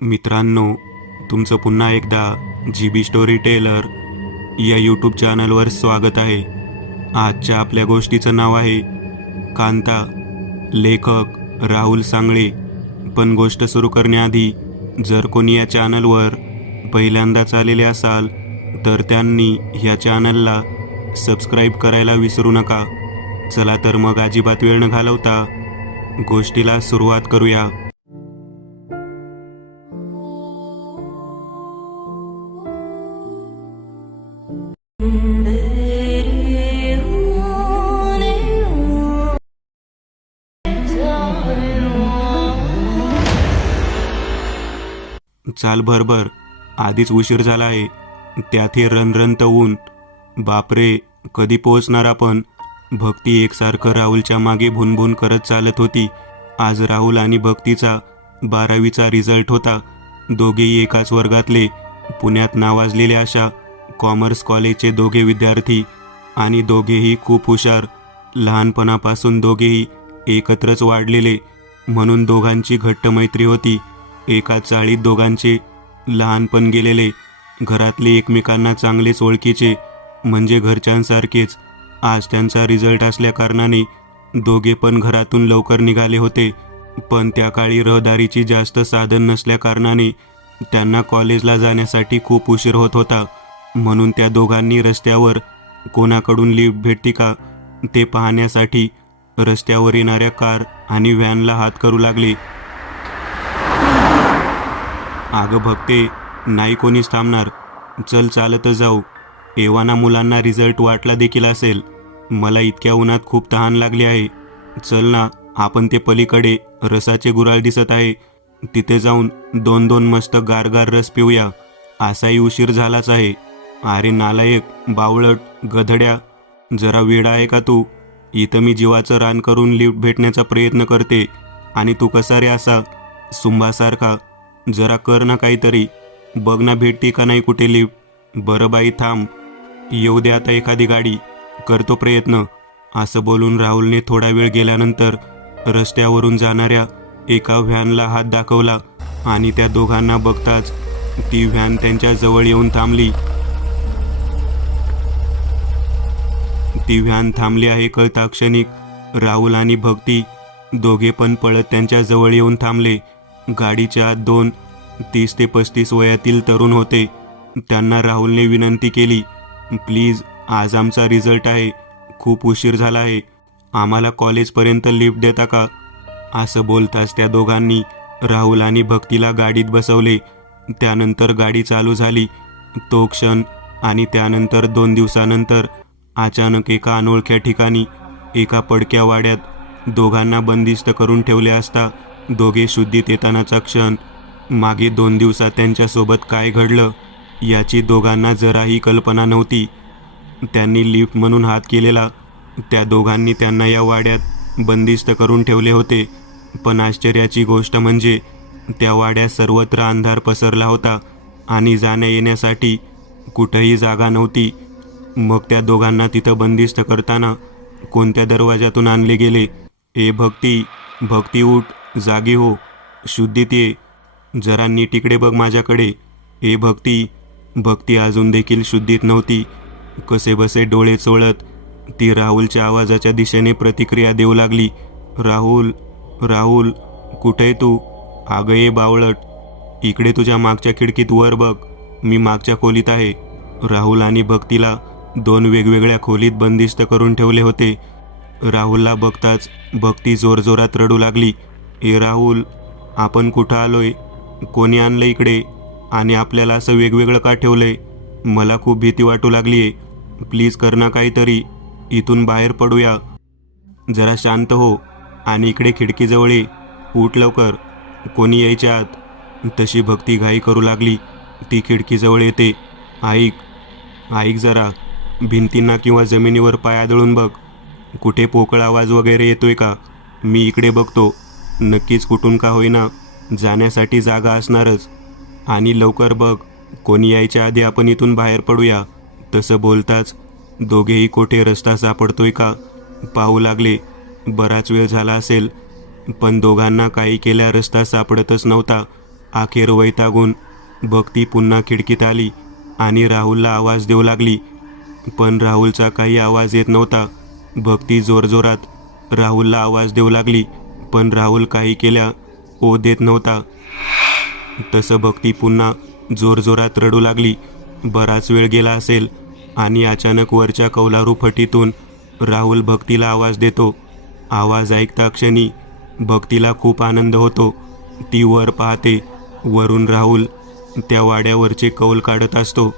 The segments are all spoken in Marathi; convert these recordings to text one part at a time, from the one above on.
मित्रांनो, तुमचं पुन्हा एकदा GB स्टोरी टेलर या यूट्यूब चॅनलवर स्वागत आहे. आजच्या आपल्या गोष्टीचं नाव आहे कांता. लेखक राहुल सांगळे. पण गोष्ट सुरू करण्याआधी जर कोणी या चॅनलवर पहिल्यांदाच आलेले असाल तर त्यांनी ह्या चॅनलला सबस्क्राईब करायला विसरू नका. चला तर मग अजिबात वेळ न घालवता गोष्टीला सुरुवात करूया. चाल भरभर, आधीच उशीर झाला आहे. त्यात हे रणरणत ऊन. बापरे, कधी पोहोचणार आपण? भक्ती एकसारखं राहुलच्या मागे भुनभुन करत चालत होती. आज राहुल आणि भक्तीचा 12वीचा रिझल्ट होता. दोघेही एकाच वर्गातले, पुण्यात नावाजलेल्या अशा कॉमर्स कॉलेजचे दोघे विद्यार्थी आणि दोघेही खूप हुशार. लहानपणापासून दोघेही एकत्रच वाढलेले, म्हणून दोघांची घट्ट मैत्री होती. एका चाळीत दोघांचे लहानपण गेलेले. घरातले एकमेकांना चांगलेच ओळखीचे, म्हणजे घरच्यांसारखेच. आज त्यांचा रिझल्ट असल्याकारणाने दोघे पण घरातून लवकर निघाले होते. पण त्या काळी रहदारीची जास्त साधन नसल्याकारणाने त्यांना कॉलेजला जाण्यासाठी खूप उशीर होत होता. म्हणून त्या दोघांनी रस्त्यावर कोणाकडून लिफ्ट भेटते का ते पाहण्यासाठी रस्त्यावर येणाऱ्या कार आणि व्हॅनला हात करू लागले. अगं भक्ते, नाही कोणीच थांबणार, चल चालतच जाऊ. एव्हाना मुलांना रिझल्ट वाटला देखील असेल. मला इतक्या उन्हात खूप तहान लागली आहे. चल ना, आपण ते पलीकडे रसाचे गुराळ दिसत आहे तिथे जाऊन दोन मस्त गारगार रस पिऊया. असाही उशीर झालाच आहे. अरे नालायक, बावळट, गधड्या, जरा वेडा आहे का तू? इथं मी जीवाचं रान करून लिफ्ट भेटण्याचा प्रयत्न करते आणि तू कसा रे असा सुंभासारखा? जरा कर ना काहीतरी, बघ ना भेटते का नाही कुठे लिफ्ट. बरं बाई थांब, येऊ दे आता एखादी गाडी, करतो प्रयत्न. असं बोलून राहुलने थोडा वेळ गेल्यानंतर रस्त्यावरून जाणाऱ्या एका व्हॅनला हात दाखवला आणि त्या दोघांना बघताच ती व्हॅन त्यांच्या जवळ येऊन थांबली. ती व्हॅन थांबली आहे कळता क्षणिक राहुल आणि भक्ती दोघे पण पळत त्यांच्या जवळ येऊन थांबले. गाडीच्या आत 2 30 ते 35 वयातील तरुण होते. त्यांना राहुलने विनंती केली, प्लीज, आज आमचा रिझल्ट आहे, खूप उशीर झाला आहे, आम्हाला कॉलेजपर्यंत लिफ्ट देता का? असं बोलताच त्या दोघांनी राहुल आणि भक्तीला गाडीत बसवले. त्यानंतर गाडी चालू झाली. तो क्षण आणि त्यानंतर 2 दिवसानंतर अचानक एका अनोळख्या ठिकाणी एका पडक्या वाड्यात दोघांना बंदिस्त करून ठेवले असता दोघे शुद्धीत येतानाचा क्षण. मागे 2 दिवसात त्यांच्यासोबत काय घडलं याची दोघांना जराही कल्पना नव्हती. त्यांनी लिफ्ट म्हणून हात केलेला. त्या दोघांनी त्यांना या वाड्यात बंदिस्त करून ठेवले होते. पण आश्चर्याची गोष्ट म्हणजे त्या वाड्यात सर्वत्र अंधार पसरला होता आणि जाण्या येण्यासाठी कुठेही जागा नव्हती. मग त्या दोघांना तिथं बंदिस्त करताना कोणत्या दरवाजातून आणले गेले? ए भक्ती, भक्ती उठ, जागी हो, शुद्धीत ये, जरा नीट इकडे बघ माझ्याकडे. ए भक्ती. भक्ती अजून देखील शुद्धीत नव्हती. कसेबसे डोळे चोळत ती राहुलच्या आवाजाच्या दिशेने प्रतिक्रिया देऊ लागली. राहुल, राहुल, कुठे तू? अगं ये बावळट, इकडे तुझ्या मागच्या खिडकीत वर बघ, मी मागच्या खोलीत आहे. राहुल आणि भक्तीला 2 वेगवेगळ्या खोलीत बंदिस्त करून ठेवले होते. राहुलला बघताच भक्ती जोरजोरात रडू लागली. ए राहुल, आपण कुठं आलोय? कोणी आणलं इकडे आणि आपल्याला असं वेगवेगळं का ठेवलंय? मला खूप भीती वाटू लागली आहे. प्लीज कर ना काहीतरी, इथून बाहेर पडूया. जरा शांत हो आणि इकडे खिडकीजवळ ये, उठ लवकर, कोणी यायच्या आत. तशी भक्ती घाई करू लागली. ती खिडकीजवळ येते. ऐक जरा, भिंतींना किंवा जमिनीवर पाय आदळून बघ, कुठे पोकळ आवाज वगैरे येतोय का? मी इकडे बघतो. नक्कीच कुठून का होईना जाण्यासाठी जागा असणारच. आणि लवकर बघ, कोणी यायच्या आधी आपण इथून बाहेर पडूया. तसं बोलताच दोघेही कोठे रस्ता सापडतोय का पाहू लागले. बराच वेळ झाला असेल, पण दोघांना काही केल्या रस्ता सापडतच नव्हता. अखेर वैतागून भक्ती पुन्हा खिडकीत आली आणि राहुलला आवाज देऊ लागली, पण राहुलचा काही आवाज येत नव्हता. भक्ती जोरजोरात राहुलला आवाज देऊ लागली, पण राहुल काही केल्या ओ देत नव्हता. तसं भक्ती पुन्हा जोरजोरात रडू लागली. बराच वेळ गेला असेल आणि अचानक वरच्या कौलारू फटीतून राहुल भक्तीला आवाज देतो. आवाज ऐकता क्षणी भक्तीला खूप आनंद होतो. ती वर पाहते. वरून राहुल त्या वाड्यावरचे कौल काढत असतो.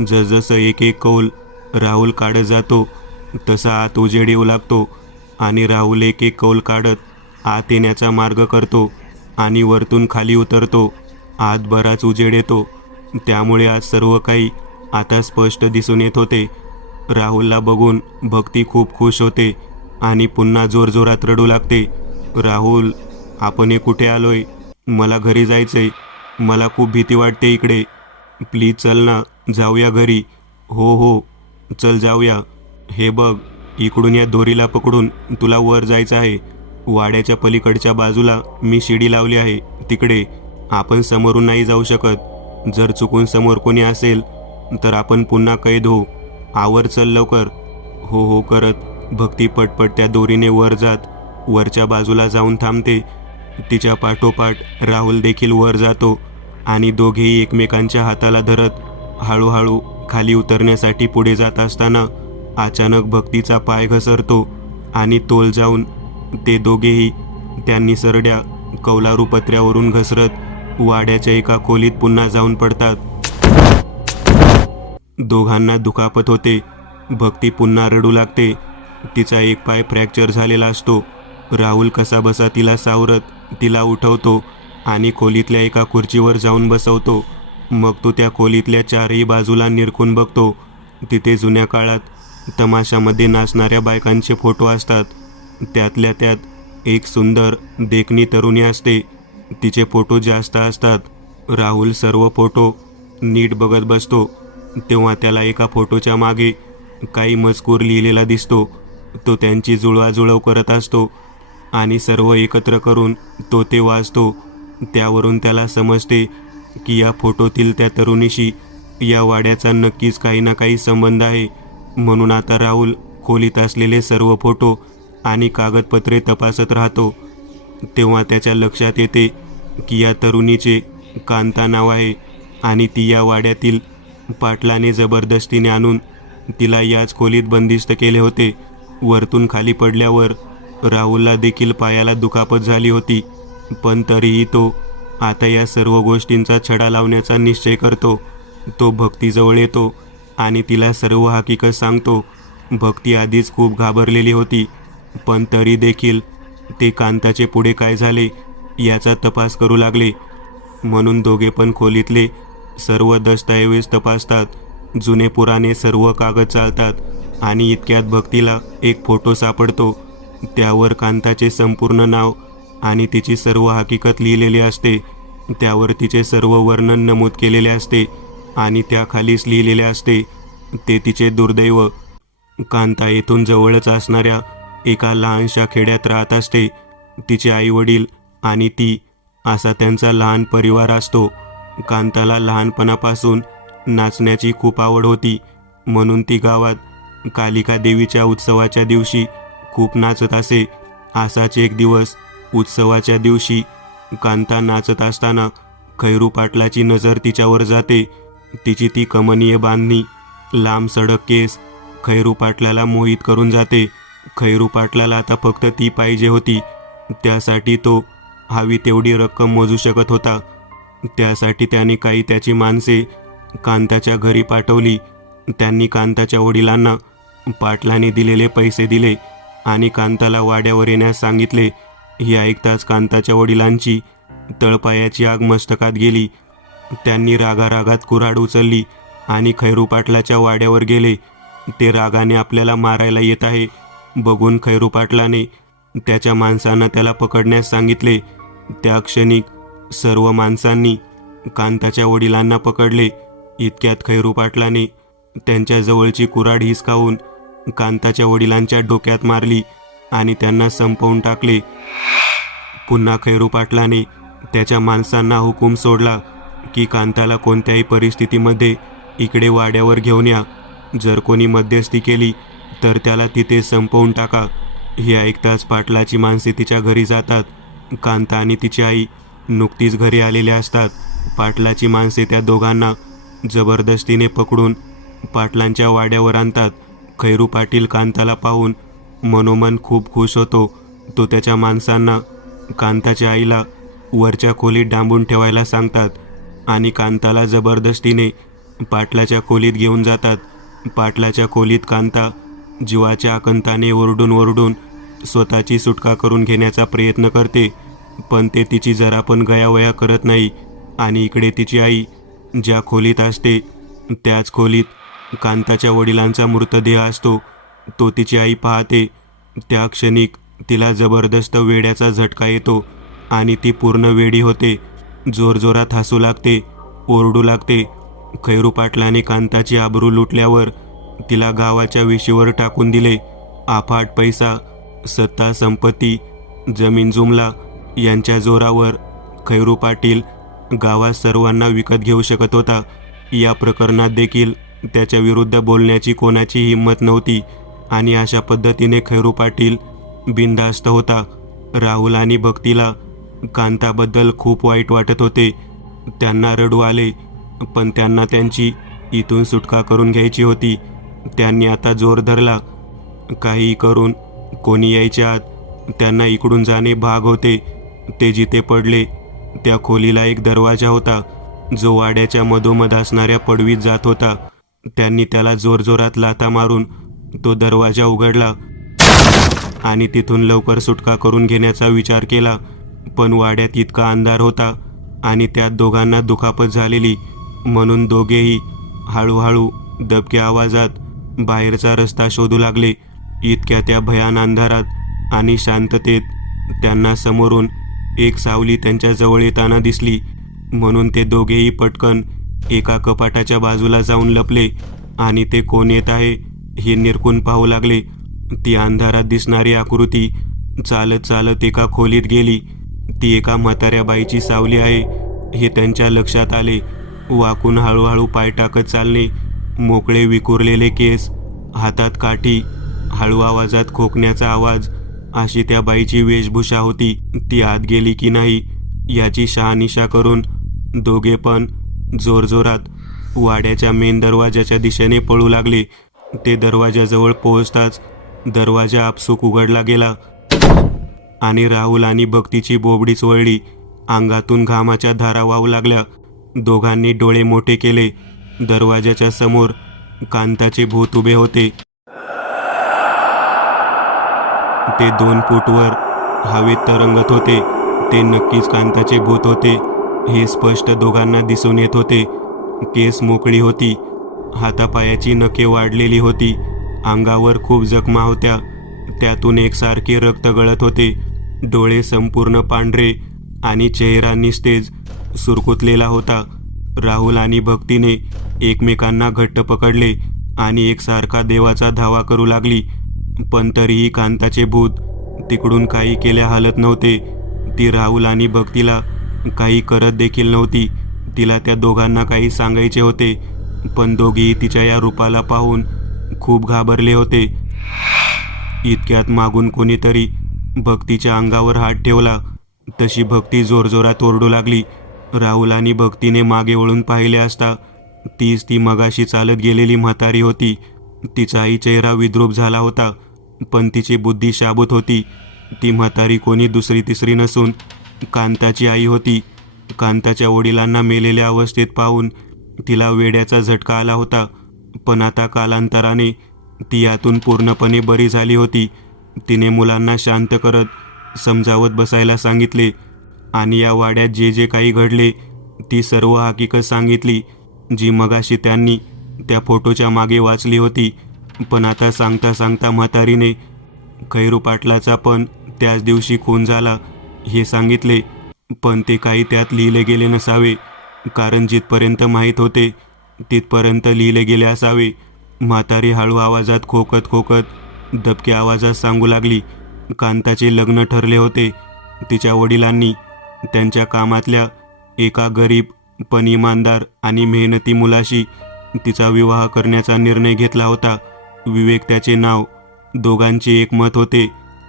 जसजसं एक एक कौल राहुल काढत जातो तसा आत उजेड येऊ लागतो आणि राहुल एक एक कौल काढत आत येण्याचा मार्ग करतो आणि वरतून खाली उतरतो. आत बराच उजेड येतो, त्यामुळे आज सर्व काही आता स्पष्ट दिसून येत होते. राहुलला बघून भक्ती खूप खुश होते आणि पुन्हा जोरजोरात रडू लागते. राहुल, आपण हे कुठे आलोय? मला घरी जायचंय. मला खूप भीती वाटते इकडे. प्लीज चल ना, जाऊया घरी. हो हो, चल जाऊया. हे बघ, इकडून या दोरीला पकडून तुला वर जायचं आहे. वाड्याच्या पलीकडच्या बाजूला मी शिडी लावली आहे, तिकडे. आपण समोरून नाही जाऊ शकत. जर चुकून समोर कोणी असेल तर आपण पुन्हा कैद होऊ. आवर, चल लवकर. हो हो करत भक्ती पटपट त्या दोरीने वर जात वरच्या बाजूला जाऊन थांबते. तिच्या पाठोपाठ राहुल देखील वर जातो आणि दोघेही एकमेकांच्या हाताला धरत हळूहळू खाली उतरण्यासाठी पुढे जात असताना अचानक भक्तीचा पाय घसरतो आणि तोल जाऊन ते दोघेही त्या निसरड्या कौलारू पत्र्यावरून घसरत वाड्याच्या एका खोलीत पुन्हा जाऊन पडतात. दोघांना दुखापत होते. भक्ती पुन्हा रडू लागते. तिचा एक पाय फ्रॅक्चर झालेला असतो. राहुल कसाबसा तिला सावरत तिला उठवतो आणि खोलीतल्या एका खुर्चीवर जाऊन बसवतो. मग तो त्या खोलीतल्या चारही बाजूला निरखून बघतो. तिथे जुन्या काळात तमाशामध्ये नाचणाऱ्या बायकांचे फोटो असतात. त्यातल्या त्यात एक सुंदर देखणी तरुणी असते. तिचे फोटो जास्त असतात. राहुल सर्व फोटो नीट बघत बसतो. तेव्हा त्याला एका फोटोच्या मागे काही मजकूर लिहिलेला दिसतो. तो त्यांची जुळवाजुळव करत असतो आणि सर्व एकत्र करून तो ते वाचतो. त्यावरून त्याला समजते की या फोटोतील त्या तरुणीशी या वाड्याचा नक्कीच काही ना काही संबंध आहे. म्हणून आता राहुल खोलीत असलेले सर्व फोटो आणि कागदपत्रे तपासत राहतो. तेव्हा त्याच्या लक्षात येते की या तरुणीचे कांता नाव आहे आणि ती या वाड्यातील पाटलाने जबरदस्तीने आणून तिला याच खोलीत बंदिस्त केले होते. वरतून खाली पडल्यावर राहुलला देखील पायाला दुखापत झाली होती, पण तरीही तो आता या सर्व गोष्टींचा छडा लावण्याचा निश्चय करतो. तो भक्तीजवळ येतो आणि तिला सर्व हकीकत सांगतो. भक्ती आधीच खूप घाबरलेली होती, पण तरी देखील ते कांताचे पुढे काय झाले याचा तपास करू लागले. म्हणून दोघे पण खोलीतले सर्व दस्तऐवज तपासतात. जुने पुराणे सर्व कागद चालतात आणि इतक्यात भक्तीला एक फोटो सापडतो. त्यावर कांताचे संपूर्ण नाव आणि तिची सर्व हकीकत लिहिलेली असते. त्यावर तिचे सर्व वर्णन नमूद केलेले असते आणि त्याखालीच लिहिलेले असते, ते तिचे दुर्दैव. कांता येथून जवळच असणाऱ्या एका लहानशा खेड्यात राहत असते. तिचे आईवडील आणि ती असा त्यांचा लहान परिवार असतो. कांताला लहानपणापासून नाचण्याची खूप आवड होती, म्हणून ती गावात कालिका देवीच्या उत्सवाच्या दिवशी खूप नाचत असे. असाच एक दिवस उत्सवाच्या दिवशी कांता नाचत असताना खैरू पाटलाची नजर तिच्यावर जाते. तिची ती कमनीय बांधणी, लांब सडक केस खैरू पाटलाला मोहित करून जाते. खैरू पाटलाला आता फक्त ती पाहिजे होती. त्यासाठी तो हवी तेवढी रक्कम मोजू शकत होता. त्यासाठी त्याने काही त्याची माणसे कांताच्या घरी पाठवली. त्यांनी कांताच्या वडिलांना पाटलाने दिलेले पैसे दिले आणि कांताला वाड्यावर येण्यास सांगितले. हे ऐकताच कांताच्या वडिलांची तळपायाची आग मस्तकात गेली. त्यांनी रागारागात कुऱ्हाड उचलली आणि खैरू पाटलाच्या वाड्यावर गेले. ते रागाने आपल्याला मारायला येत आहे बघून खैरू पाटलाने त्याच्या माणसांना त्याला पकडण्यास सांगितले. त्या क्षणी सर्व माणसांनी कांताच्या वडिलांना पकडले. इतक्यात खैरू पाटलाने त्यांच्या जवळची कुऱ्हाड हिसकावून कांताच्या वडिलांच्या डोक्यात मारली आणि त्यांना संपवून टाकले. पुन्हा खैरू पाटलाने त्याच्या माणसांना हुकूम सोडला की कांताला कोणत्याही परिस्थितीमध्ये इकडे वाड्यावर घेऊन या. जर कोणी मध्यस्थी केली तर त्याला तिथे संपवून टाका. हे ऐकताच पाटलाची माणसे तिच्या घरी जातात. कांता आणि तिची आई नुकतीच घरी आलेल्या असतात. पाटलाची माणसे त्या दोघांना जबरदस्तीने पकडून पाटलांच्या वाड्यावर आणतात. खैरू पाटील कांताला पाहून मनोमन खूप खुश होतो. तो त्याच्या माणसांना कांताच्या आईला वरच्या खोलीत डांबून ठेवायला सांगतात आणि कांताला जबरदस्तीने पाटलाच्या खोलीत घेऊन जातात. पाटलाच्या खोलीत कांता जीवाच्या आकंताने ओरडून ओरडून स्वतःची सुटका करून घेण्याचा प्रयत्न करते, पण ते तिची जरा पण गयावया करत नाही. आणि इकडे तिची आई ज्या खोलीत असते त्याच खोलीत कांताच्या वडिलांचा मृतदेह असतो. तो तिची आई पाहते. त्या क्षणिक तिला जबरदस्त वेड्याचा झटका येतो आणि ती पूर्ण वेडी होते. जोरजोरात हसू लागते, ओरडू लागते. खैरू पाटलाने कांताची आबरू लुटल्यावर तिला गावाच्या विशीवर टाकून दिले. अफाट पैसा, सत्ता, संपत्ती, जमीन जुमला यांच्या जोरावर खैरू पाटील गावात सर्वांना विकत घेऊ शकत होता. या प्रकरणात देखील त्याच्या विरुद्ध बोलण्याची कोणाची हिंमत नव्हती आणि अशा पद्धतीने खैरू पाटील बिनधास्त होता. राहुल आणि भक्तीला कांताबद्दल खूप वाईट वाटत होते. त्यांना रडू आले, पण त्यांना त्यांची इथून सुटका करून घ्यायची होती. त्यांनी आता जोर धरला. काही करून कोणी यायच्या आत त्यांना इकडून जाणे भाग होते. ते जिथे पडले त्या खोलीला एक दरवाजा होता जो वाड्याच्या मधोमध असणाऱ्या पडवीत जात होता. त्यांनी त्याला जोरजोरात लाथा मारून तो दरवाजा उघडला आणि तिथून लवकर सुटका करून घेण्याचा विचार केला. पण वाड्यात इतका अंधार होता आणि त्यात दोघांना दुखापत झालेली, म्हणून दोघेही हळूहळू दबक्या आवाजात बाहेरचा रस्ता शोधू लागले. इतक्या त्या भयान अंधारात आणि शांततेत त्यांना समोरून एक सावली त्यांच्या जवळ येताना दिसली, म्हणून ते दोघेही पटकन एका कपाटाच्या बाजूला जाऊन लपले आणि ते कोण येत आहे हे निरखून पाहू लागले. ती अंधारात दिसणारी आकृती चालत चालत एका खोलीत गेली. ती एका म्हाताऱ्या बाईची सावली आहे हे त्यांच्या लक्षात आले. वाकून हळूहळू पाय टाकत चालणे, मोकळे विखुरलेले केस, हातात काठी, हळू आवाजात खोकण्याचा आवाज, अशी त्या बाईची वेशभूषा होती. ती आत गेली की नाही याची शहानिशा करून दोघे पण जोरजोरात वाड्याच्या मेन दरवाजाच्या दिशेने पळू लागले. ते दरवाजाजवळ पोहोचताच दरवाजा आपसूक उघडला गेला आणि राहुल आणि भक्तीची बोबडीच वळली. अंगातून घामाच्या धारा वाहू लागल्या. दोघांनी डोळे मोठे केले. दरवाजाच्या समोर कांताचे भूत उभे होते. ते 2 फूटवर हवेत तरंगत होते. ते नक्कीच कांताचे भूत होते हे स्पष्ट दोघांना दिसून येत होते. केस मोकळी होती, हातापायाची नखे वाढलेली होती, अंगावर खूप जखमा होत्या, त्यातून एकसारखे रक्त गळत होते. डोळे संपूर्ण पांढरे आणि चेहरा निस्तेज सुरकुतलेला होता. राहुल आणि भक्तीने एकमेकांना घट्ट पकडले आणि एकसारखा देवाचा धावा करू लागली, पण तरीही कांताचे भूत तिकडून काही केल्या हालत नव्हते. ती राहुल आणि भक्तीला काही करत देखील नव्हती. तिला त्या दोघांना काही सांगायचे होते, पण दोघेही तिच्या या रूपाला पाहून खूप घाबरले होते. इतक्यात मागून कोणीतरी भक्तीच्या अंगावर हात ठेवला. तशी भक्ती जोरजोरात ओरडू लागली. राहुल आणि भक्तीने मागे वळून पाहिले असता तीच ती मगाशी चालत गेलेली म्हातारी होती. तिचाही चेहरा विद्रूप झाला होता, पण तिची बुद्धी शाबूत होती. ती म्हातारी कोणी दुसरी तिसरी नसून कांताची आई होती. कांताच्या वडिलांना मेलेल्या अवस्थेत पाहून तिला वेड्याचा झटका आला होता, पण आता कालांतराने ती यातून पूर्णपणे बरी झाली होती. तिने मुलांना शांत करत समजावत बसायला सांगितले आणि या वाड्यात जे जे काही घडले ती सर्व हकीकत सांगितली, जी मगाशी त्यांनी त्या फोटोच्या मागे वाचली होती. पण आता सांगता सांगता म्हातारीने खैरू पाटलाचा पण त्याच दिवशी खून झाला हे सांगितले, पण ते काही त्यात लिहिले गेले नसावे, कारण जिथपर्यंत माहीत होते तिथपर्यंत लिहिले गेले असावे. म्हातारी हळू आवाजात खोकत खोकत दबक्या आवाजात सांगू लागली. कांताचे लग्न ठरले होते. तिच्या वडिलांनी त्यांच्या कामातल्या एका गरीब पण इमानदार आणि मेहनती मुलाशी तिचा विवाह करण्याचा निर्णय घेतला होता. विवेक त्याचे नाव. दोघांचे एक मत होते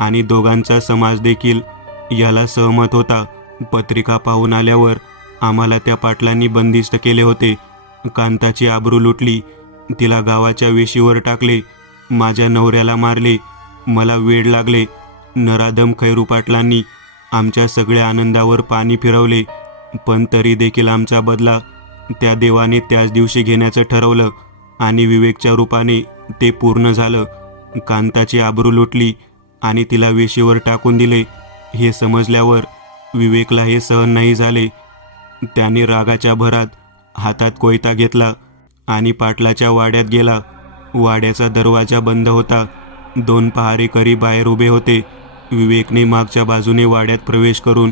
आणि दोघांचा समाज देखील याला सहमत होता. पत्रिका पाहून आल्यावर आम्हाला त्या पाटलांनी बंदिस्त केले होते. कांताची आबरू लुटली. तिला गावाच्या वेशीवर टाकले. माझ्या नवऱ्याला मारले. मला वेड लागले. नराधम खैरू पाटलांनी आमच्या सगळ्या आनंदावर पाणी फिरवले. पण तरी देखील आमचा बदला त्या देवाने त्याच दिवशी घेण्याचं ठरवलं आणि विवेकच्या रूपाने ते पूर्ण झालं. कांताची आबरू लुटली आणि तिला वेशीवर टाकून दिले. हे समजल्यावर विवेकला हे सहन नाही झाले. त्याने रागाच्या भरात हातात कोयता घेतला आणि पाटलाच्या वाड्यात गेला. वाड्याचा दरवाजा बंद होता. 2 पहारेकरी बाहेर उभे होते. विवेकने मागच्या बाजूने वाड्यात प्रवेश करून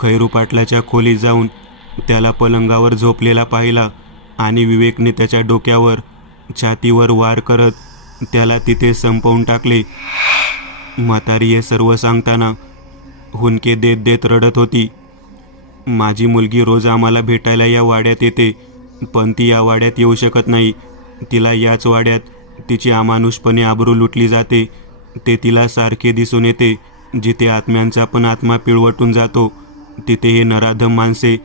खैरू पाटलाच्या खोलीत जाऊन त्याला पलंगावर झोपलेला पाहिला आणि विवेकने त्याच्या डोक्यावर छातीवर वार करत त्याला तिथे संपवून टाकले. म्हातारी हे सर्व सांगताना हुंदके देत देत रडत होती. माझी मुलगी रोज आम्हाला भेटायला या वाड्यात येते, पण ती या वाड्यात येऊ शकत नाही. तिला याच वाड्यात तिची अमानुषपणे आबरू लुटली जाते. ते तिला सारखे दिसून येते. जिथे आत्म्यांचा पण आत्मा पिळवटून जातो, तिथे हे नराधम माणसे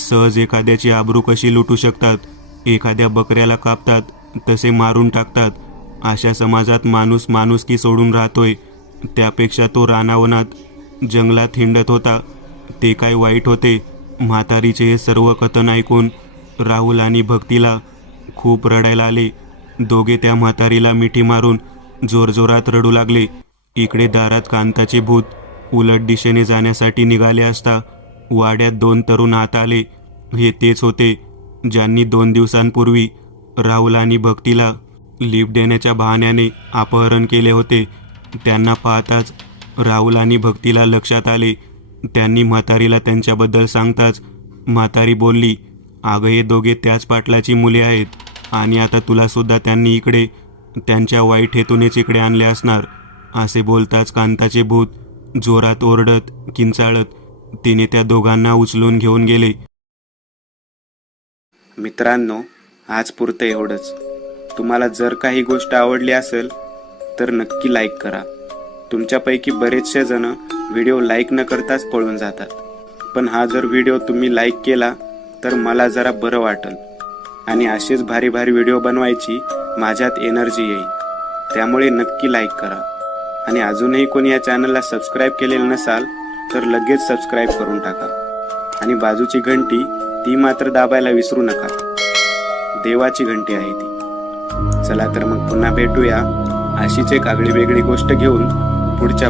सहज एखाद्याची आबरू कशी लुटू शकतात. एखाद्या बकऱ्याला कापतात तसे मारून टाकतात. अशा समाजात माणूस माणुसकी सोडून राहतोय. त्यापेक्षा तो रानावनात जंगलात हिंडत होता ते काय वाईट होते. म्हातारीचे हे सर्व कथन ऐकून राहुल आणि भक्तीला खूप रडायला आले. दोघे त्या म्हातारीला मिठी मारून जोरजोरात रडू लागले. इकडे दारात कांताचे भूत उलट दिशेने जाण्यासाठी निघाले असता वाड्यात 2 तरुण आत आले. हे तेच होते ज्यांनी 2 दिवसांपूर्वी राहुल आणि भक्तीला लिफ्ट देण्याच्या बहाण्याने अपहरण केले होते. त्यांना पाहताच राहुल आणि भक्तीला लक्षात आले. त्यांनी म्हातारीला त्यांच्याबद्दल सांगताच म्हातारी बोलली, अगं हे दोघे त्याच पाटलाची मुले आहेत आणि आता तुलासुद्धा त्यांनी इकडे त्यांच्या वाईट हेतूनेच इकडे आणले असणार. असे बोलताच कांताचे भूत जोरात ओरडत किंचाळत तिने त्या दोघांना उचलून घेऊन गेले. मित्रांनो, आज पुरतं एवढंच. तुम्हाला जर काही गोष्ट आवडली असेल तर नक्की लाईक करा. तुमच्यापैकी बरेचसे जण व्हिडिओ लाईक न करताच पळून जातात, पण हा जर व्हिडिओ तुम्ही लाईक केला तर मला जरा बरं वाटेल आणि असेच भारी भारी व्हिडिओ बनवायची माझ्यात एनर्जी येईल. त्यामुळे नक्की लाईक करा आणि अजूनही कोणी या चॅनलला सबस्क्राईब केलेलं नसाल तर लगेच सबस्क्राईब करून टाका आणि बाजूची घंटी ती मात्र दाबायला विसरू नका. देवाची घंटी आहे ती. चला तर मग पुन्हा भेटूया अशीच एक आगळी वेगळी गोष्ट घेऊन पुढच्या